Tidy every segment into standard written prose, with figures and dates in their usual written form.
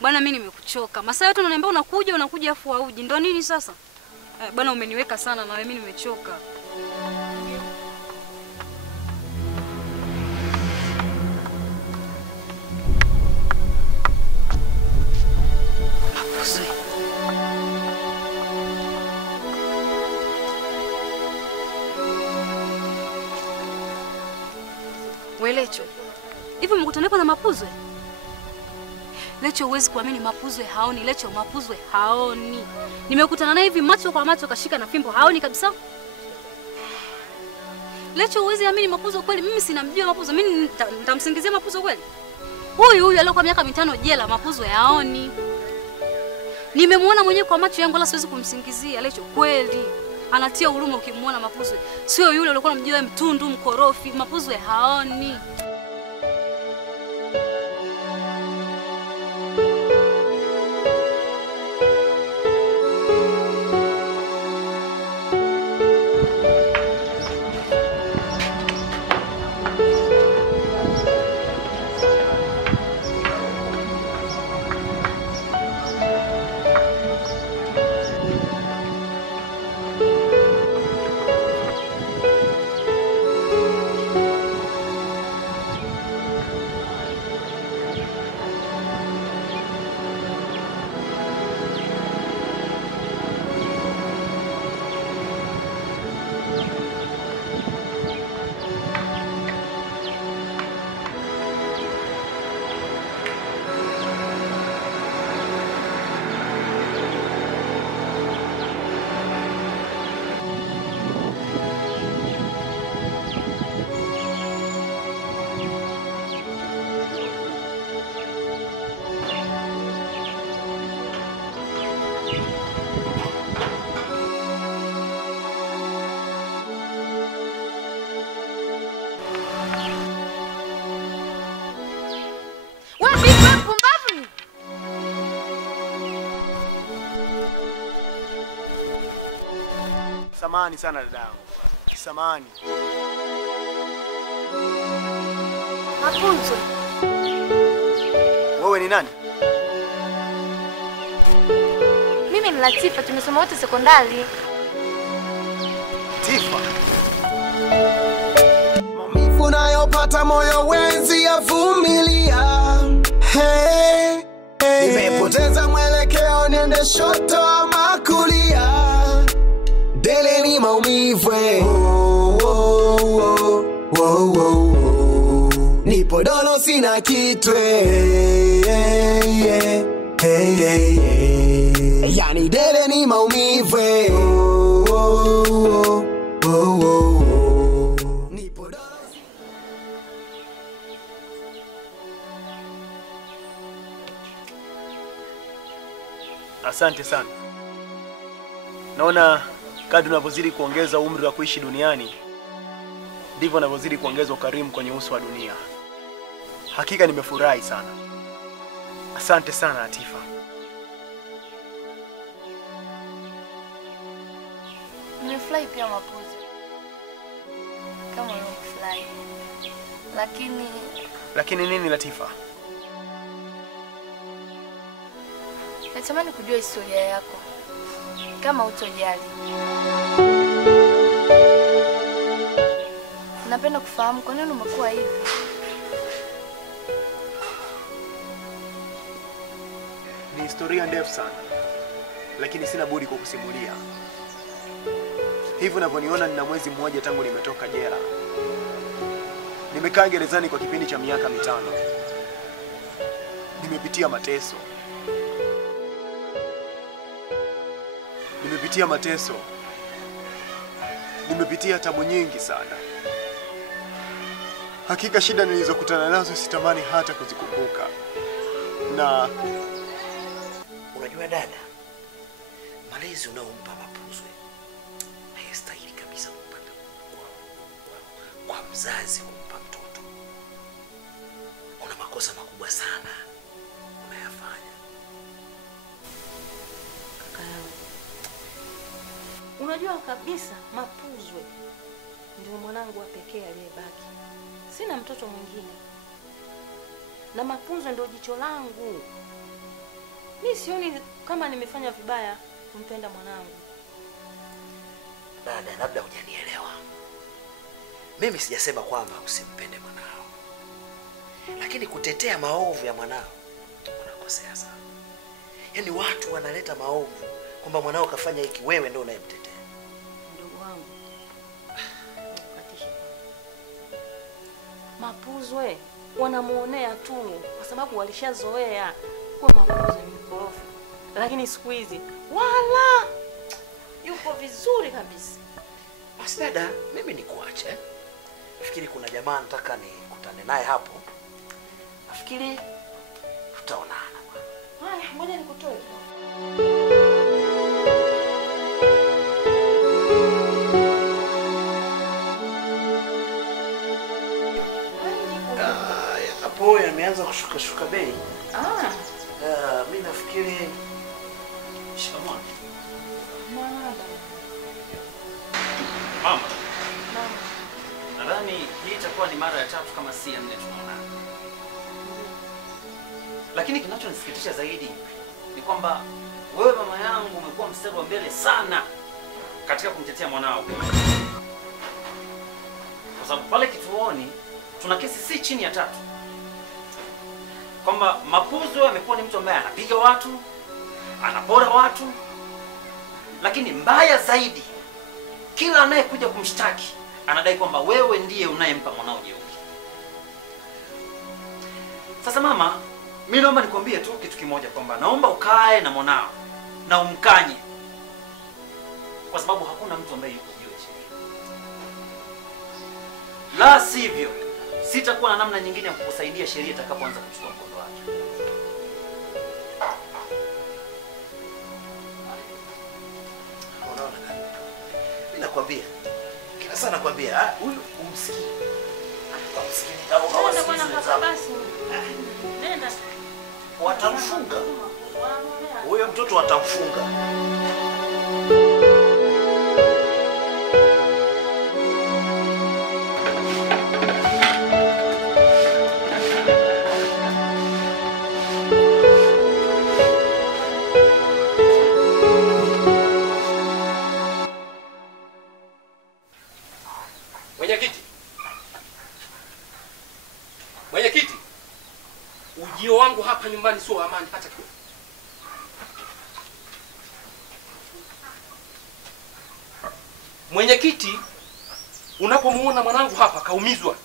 Bwana mimi nimekuchoka. Masaa yote unaniambia unakuja afu hauji. Ndio nini sasa? Bwana umeniweka sana na mimi nimechoka. Mapuzwe. Lecho. Hivi mkutano wako na Mapuzwe? Lecho huwezi kuamini Mapuzwe haoni. Lecho Mapuzwe haoni. Nimekutana naye hivi macho kwa macho kashika na fimbo haoni kabisa. Lecho huwezi amini Mapuzwe kweli. Mimi sinamjua Mapuzwe. Mimi nitamsingizia Mapuzwe kweli? Huyu aliyokuwa miaka 5 jela Mapuzwe haoni. Nimemuona mwenyewe kwa macho yangu, la siwezi kumsingizia. Lecho kweli anatia huruma ukimuona Mapuzwe. Sio yule uliokuwa unamjua mtundu mkorofi. Mapuzwe haoni. Samahani sana dadangu. Samahani. Mapuzwe. Wewe ni nani? Mimi ni Latifa, tumesoma wote sekondari. Latifa. Maumivu nayopata moyo wenzi yavumilia. Hey, hey. Nimepoteza mwelekeo niende shoto ama kulia. Dele ni maumivu. Nipo dolo sina kitwe. Yani dele ni maumivu. Nipo dolo. Asante sana. Naona kadri unavyozidi kuongeza umri wa kuishi duniani ndivyo unavyozidi kuongeza ukarimu kwenye uso wa dunia. Hakika nimefurahi sana. Asante sana Latifa. Nimefurahi pia Mapuzwe. Kama unafurahi. Lakini nini Latifa? Natamani kujua historia yako. Kama utojali. Napenda kufahamu kwa nini umekuwa hivi. Ni historia ndefu sana. Lakini sina budi kukusimulia. Hivi unavyoniona nina mwezi mmoja tangu nimetoka jela. Nimekaa gerezani kwa kipindi cha miaka 5. Nimepitia mateso. Nimepitia tabu nyingi sana. Hakika shida nilizokutana nazo sitamani hata kuzikumbuka. Na unajua dada, malezi unaompa Mapuzwe hayastahili kabisa kupata kwa mzazi kumpa mtoto. Una makosa makubwa sana unayafanya. Unajua kabisa Mapuzwe ndio mwanangu wa pekee aliyebaki. Sina mtoto mwingine. Na Mapuzwe ndio jicho langu. Mimi sioni kama nimefanya vibaya kumpenda mwanangu. Dada, labda hujanielewa. Mimi sijasema kwamba usimpende mwanao, lakini kutetea maovu ya mwanao unakosea sana. Yaani watu wanaleta maovu kwamba mwanao kafanya hiki, wewe ndio unayemtetea. Ndugu wangu, nikukatishe. Mapuzwe wanamuonea tu kwa sababu walishazoea kwa Mapuzwe ni mkorofi. Lakini siku hizi wala yupo vizuri kabisa. Basi dada, mimi nikuache. Nafikiri kuna jamaa nataka nikutane naye hapo. Nafikiri tutaonana. Haya, ngoja nikutoe. Hapo yameanza kushuka bei. Mimi nafikiri Shikamoo. Mama. Mama. Nadhani hii itakuwa ni mara ya 3 kama si ya 4 tunaonana. Lakini kinachonisikitisha zaidi ni kwamba wewe mama yangu umekuwa mstari wa mbele sana katika kumtetea mwanao. Kwa sababu pale kituoni tuna kesi si chini ya 3. Kwamba Mapuzwe amekuwa ni mtu ambaye anapiga watu, anapora watu, lakini mbaya zaidi kila anayekuja kumshtaki anadai kwamba wewe ndiye unayempa mwanao jeuri. Sasa mama, mimi naomba nikwambie tu kitu kimoja kwamba naomba ukae na mwanao na umkanye. Kwa sababu hakuna mtu ambaye yuko juu ya sheria. La sivyo, sitakuwa na namna nyingine ya kukusaidia sheria itakapoanza kuchukua mkondo wake. unaona nani? Mimi nakwambia. Kila sana nakwambia, huyu umsikii. Umsikii au hawasikizi Basi. Nenda. watamfunga. Huyo mtoto watamfunga. Mwenyekiti, ujio wangu hapa nyumbani sio amani hata kidogo. Mwenyekiti, unapomuona mwanangu hapa kaumizwa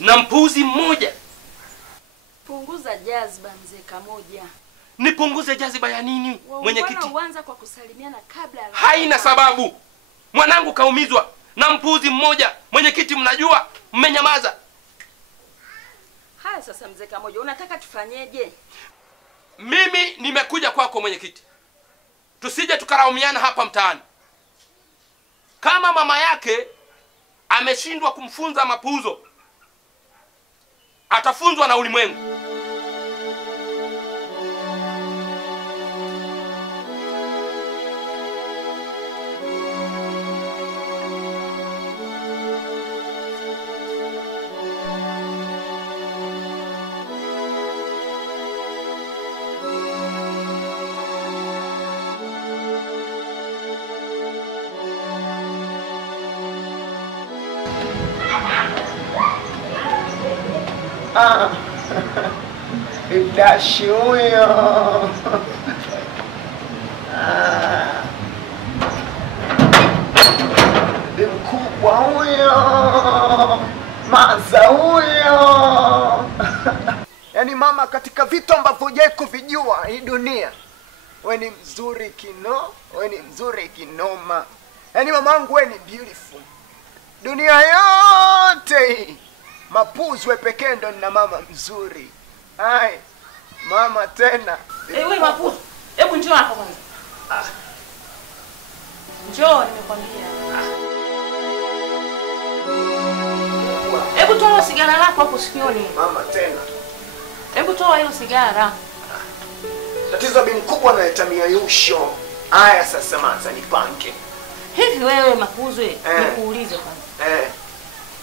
na mpuzi mmoja, punguza jazba mzee Kamoja. nipunguze jaziba ya nini mwenyekiti? Mbona uanza kwa kusalimiana kabla ya Haina sababu. Mwanangu kaumizwa na mpuzi mmoja. Mwenyekiti, mnajua mmenyamaza. Haya sasa mzee Kamoja, unataka tufanyeje? Mimi nimekuja kwako mwenyekiti, tusije tukaraumiana hapa mtaani. Kama mama yake ameshindwa kumfunza Mapuzo, atafunzwa na ulimwengu. Dashi huyo. Mkubwa huyo. Maza huyo. Yaani mama, katika vitu ambavyo hujai kuvijua hii dunia, wewe ni mzuri wewe ni mzuri kinoma. Yaani mamangu, wewe ni beautiful. Dunia yote hii Mapuzwe pekee ndo nina mama mzuri. Hai, mama tena. Wewe Mapuzwe, hebu njoo hapa kwanza. Njoo nimekwambia. Hebu toa sigara lako hapo sikioni. Mama tena. Hebu toa hiyo sigara. Tatizo bi mkubwa analeta miayusho. Haya sasa maza nipange. Hivi wewe Mapuzwe, nikuulize kwanza. Eh.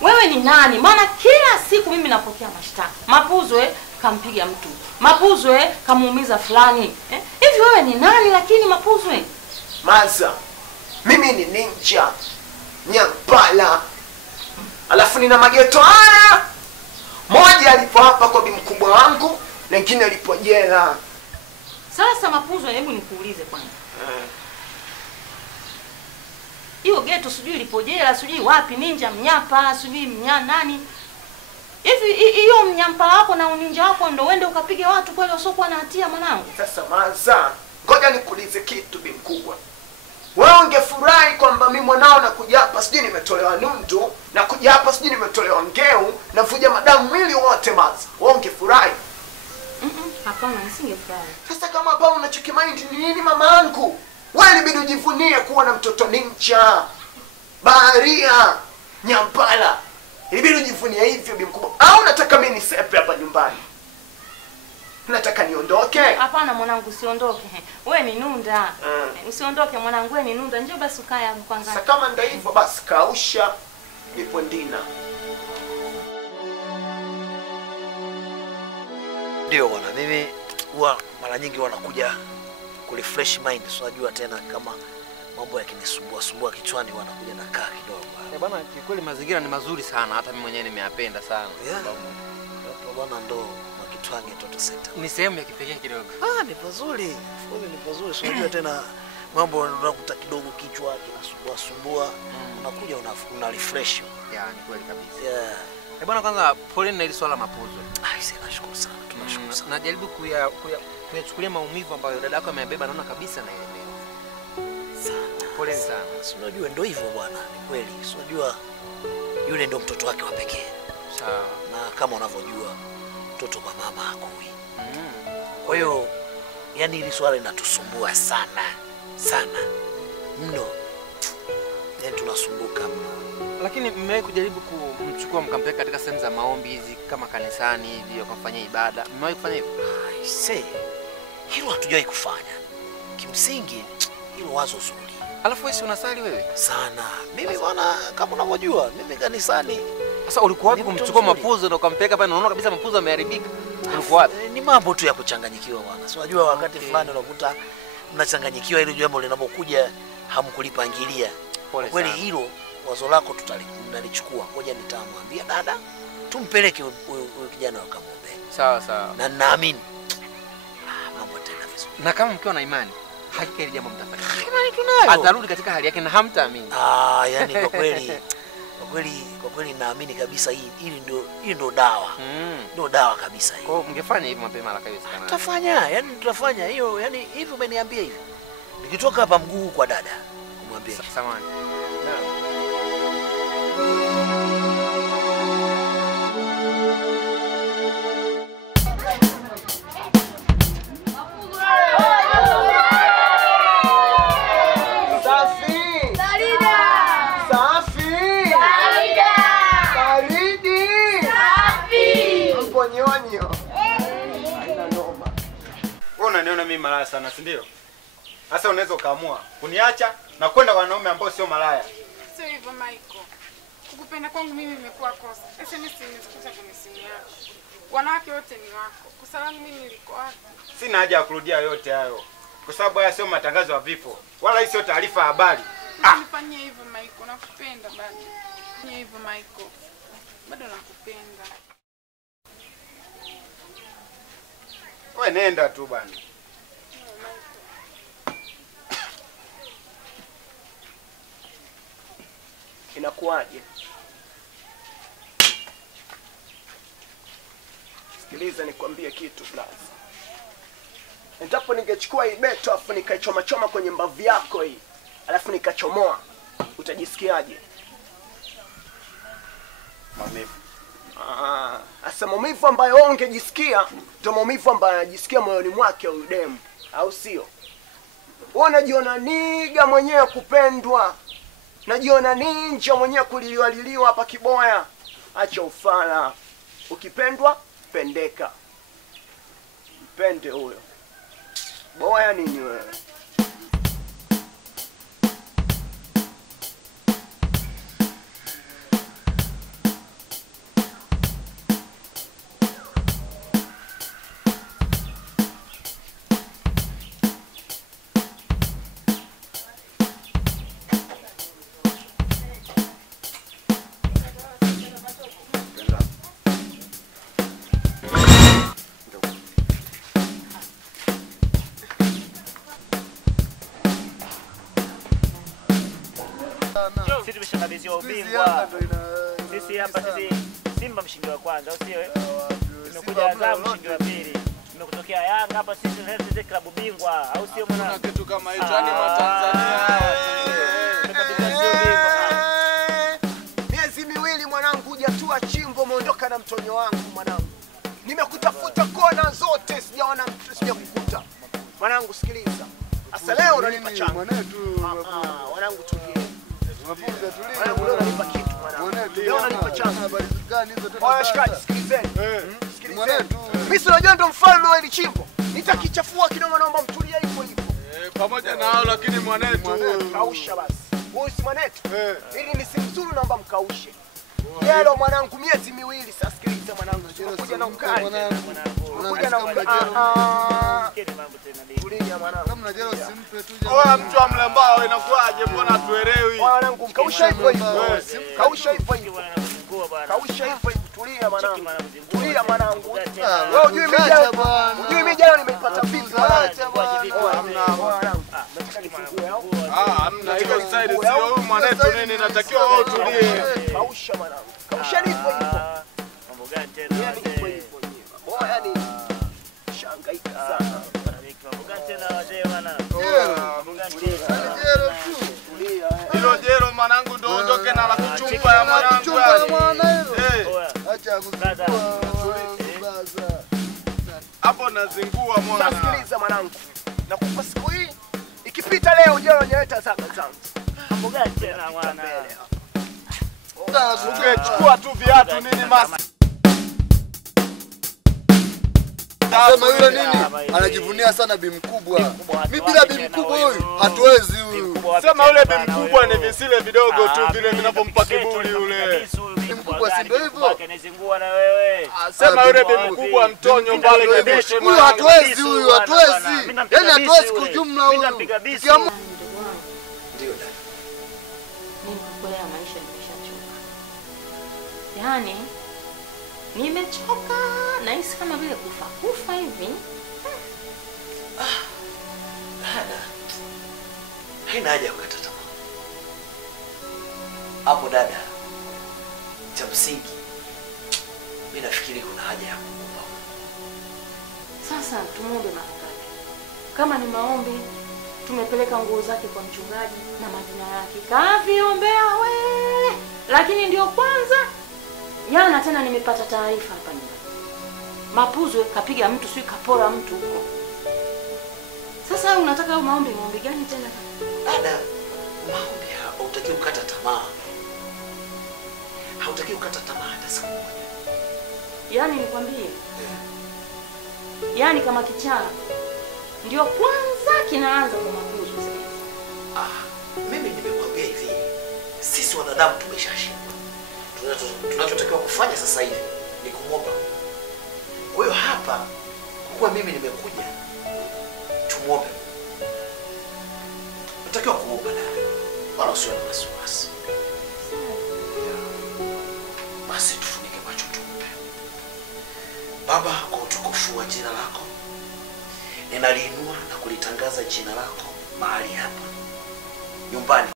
Wewe ni nani? Maana kila siku mimi napokea mashtaka. Mapuzwe kampiga mtu. Mapuzwe kamuumiza fulani. Hivi wewe ni nani lakini Mapuzwe? Maza, mimi ni ninja Nyampala. Alafu nina mageto haya. Moja alipo hapa kwa bi mkubwa wangu, lingine alipo jela. Sasa Mapuzwe, hebu nikuulize kwanza. Hiyo geto sijui lipo jela, sijui wapi, ninja mnyapa, sijui nani. Hivi hiyo mnyampa wako na uninja wako ndo uende ukapige watu kweli wasiokuwa na hatia mwanangu? Sasa Maza, ngoja nikuulize kitu bi mkubwa. Wewe ungefurahi kwamba mimi mwanao nakuja hapa sijui nimetolewa nundu, nakuja hapa sijui nimetolewa ngeu, navuja madamu mwili wote Maza. Wewe ungefurahi? Hapana, nisingefurahi. Sasa kama hapa unachokimaindi ni nini mamangu? Wewe inabidi ujivunie kuwa na mtoto ninja. Baharia, Nyampala. Inabidi ujivunie hivyo bi mkubwa. Au nataka mimi nisepe hapa nyumbani? Nataka niondoke? Hapana mwanangu, usiondoke. Wewe ni nunda. Usiondoke mwanangu, wewe ni nunda. Njoo basi ukae hapo kwanza. Sasa kama ndio hivyo basi kausha nipo ndina. Ndio bwana, mimi huwa mara nyingi wanakuja kurefresh mind. Unajua tena kama mambo yakinisumbua kichwani wanakuja na kaa kidogo. Bwana, kweli mazingira ni mazuri sana, hata mimi mwenyewe nimeyapenda sana. Hapo bwana ndo Makitwange Toto Center. Ni sehemu ya kipekee kidogo. Ni pazuri. Kweli ni pazuri. Unajua tena mambo unakuta kidogo kichwa kinasumbua. Unakuja una refresh. Ni kweli kabisa. Bwana, kwanza pole na ile swala Mapuzwe. Sasa nashukuru sana. Tunashukuru sana. Najaribu kuyachukulia maumivu ambayo dada yako amebeba, naona kabisa naelewa. Sana. Pole sana. Unajua ndio hivyo bwana, ni kweli. Unajua yule ndio mtoto wake wa pekee. Sawa. Na kama unavyojua mtoto kwa mama hakui. Kwa hiyo yani hili swala linatusumbua sana. Sana. Mno. Yaani tunasumbuka mno. Lakini mmewahi kujaribu kumchukua mkampeleka katika sehemu za maombi hizi kama kanisani hivi wakafanya ibada? Mmewahi kufanya hivyo? Hilo hatujawahi kufanya. Kimsingi hilo wazo zuri. Alafu wewe si unasali wewe? Sana. Mimi bwana kama unavyojua mimi kanisani. Sasa ulikuwa wapi kumchukua Mapuzwe na ukampeleka pale, unaona kabisa Mapuzwe ameharibika? Ulikuwa wapi? Ni mambo tu ya kuchanganyikiwa bwana. Si unajua wakati fulani unakuta mnachanganyikiwa ile jambo linapokuja hamkulipangilia. Kweli hilo wazo lako tutalichukua. Ngoja nitamwambia dada tumpeleke huyo kijana akamwombe. Sawa sawa. Na naamini mambo tena vizuri. Na kama mkiwa na imani, hakika ile jambo mtafanikiwa. Imani tunayo. Atarudi katika hali yake na hamtaamini. Yani kwa kweli naamini kabisa hii ndio dawa. Ndio dawa kabisa hii. Kwa hiyo mngefanya hivi mapema haraka iwezekanavyo. Tutafanya, yani tutafanya hiyo, yani hivi umeniambia hivi. Nikitoka hapa mguu kwa dada, kumwambia. Samahani. Unaniona mimi malaya sana, si ndio? Sasa unaweza ukaamua kuniacha na kwenda kwa wanaume ambao sio malaya. Sio hivyo Michael. Kukupenda kwangu mimi imekuwa kosa. SMS nimezikuta kwenye simu yako. Wanawake wote ni wako. Kosa langu mimi liko wapi? Sina haja ya kurudia yote hayo. Kwa sababu haya sio matangazo ya vifo. Wala hii sio taarifa ya habari. Nifanyie hivyo Michael, nakupenda bado. Nifanyie hivyo Michael. Bado nakupenda. Wewe nenda tu bwana. Inakuaje? Sikiliza nikwambie kitu blaza. Endapo ningechukua hii beto afu nikaichoma kwenye mbavu yako hii, alafu nikachomoa, utajisikiaje? Maumivu. Asa maumivu ambayo wewe ungejisikia ndio maumivu ambayo anajisikia moyoni mwake huyu demu, au sio? Wewe unajiona niga mwenyewe kupendwa. Najiona ninja mwenyewe kuliliwa hapa Kiboya. Acha ufala. Ukipendwa, pendeka. Mpende huyo. Boya nini wewe? tumeshakabidhiwa ubingwa. Sisi hapa sisi Simba mshindi wa kwanza, au sio? Tumekuja Azam mshindi wa pili. Tumekutokea Yanga hapa sisi ndio klabu bingwa, au sio mwana? Kuna kitu kama hicho yani wa Tanzania. Miezi miwili mwanangu hujatua chimbo, umeondoka na mtonyo wangu mwanangu. Nimekutafuta kona zote sijaona mtu, sijakukuta. Mwanangu sikiliza. Asa leo unanipa changu. Mwanangu tulie. Mafunza tulie. Mwanangu leo unanipa kitu mwanangu. Leo unanipa changu. Habari gani hizo tena? Oya shikaji sikilizeni. Sikilizeni. Mimi si unajua ndo mfalme wa hili chimbo. Nitakichafua kidogo, naomba mtulie hivyo hivyo. Pamoja na hao lakini mwanetu kausha basi. Wewe si mwanetu? Ili nisimzuru naomba mkaushe. Yelo mwanangu miezi miwili sasa, sikiliza mwanangu. Unakuja na ukali. Unakuja na ukali. Tulia mwanangu. Kama unajua usimpe tu jamaa. Oya mtu amlembao inakuaje, mbona tuelewi? Mwanangu kausha hivyo hivyo. Kausha hivyo hivyo. Kausha hivyo hivyo. Tulia mwanangu. Tulia mwanangu. Wewe hujui mimi jana. Hujui mimi jana nimepata vipi mwanangu? Hamna. Nataka nifungue au? Hamna hiyo side sio huyu mwanetu nini, inatakiwa wewe utulie. Kausha mwanangu. Kausha hivyo hivyo. Mambo gani tena? Yani shangaika sana. Mambo gani tena wazee bwana? Mambo gani tena? Hilo jero mwanangu ndo ondoke na la kuchumba ya mwanangu. Acha kuzingua. Hapo nazingua mwana. Sasa sikiliza mwanangu. Nakupa siku hii. Ikipita leo jero nyeleta zako zangu. Mambo gani tena mwana? Chukua tu viatu nini masi. Sema yule nini? Anajivunia sana bi mkubwa. Mimi bila bi mkubwa huyu hatuwezi huyu. Sema yule bi mkubwa ni visile vidogo tu vile vinavyompa kiburi yule. Bi mkubwa si ndio hivyo? Kanizingua na wewe. Sema yule bi mkubwa mtonyo pale kabisa. Huyu hatuwezi huyu, hatuwezi. Yaani hatuwezi kwa jumla huyu. Kiamu. Ndio dada. Mimi kwa maisha nimeshachoka. Yaani nimechoka na hisi kama vile kufa hivi. Dada, haina haja ya kukata tamaa. Hapo dada, cha msingi mimi nafikiri kuna haja ya kuomba. Sasa tumuombe mara ngapi? Kama ni maombi, tumepeleka nguo zake kwa mchungaji na majina yake. Kaviombea we. Lakini ndio kwanza jana tena nimepata taarifa hapa nyumbani. Mapuzwe kapiga mtu, sio kapora mtu huko. Sasa unataka maombi gani tena? Dada, maombi hautaki kukata tamaa. Hautaki kukata tamaa hata siku moja. Yaani nikwambie. Yaani kama kichaa ndio kwanza kinaanza kwa mapuzwe sasa. Mimi nimekwambia hivi. Sisi wanadamu tumeshashindwa. Tunachotakiwa kufanya sasa hivi ni kumwomba. Kwa hiyo hapa kwa mimi nimekuja tumuombe. Tunatakiwa kuomba na wala usiwe na wasiwasi. Basi tufunike macho tuombe. Baba, kwa utukufu wa jina lako ninaliinua na kulitangaza jina lako mahali hapa nyumbani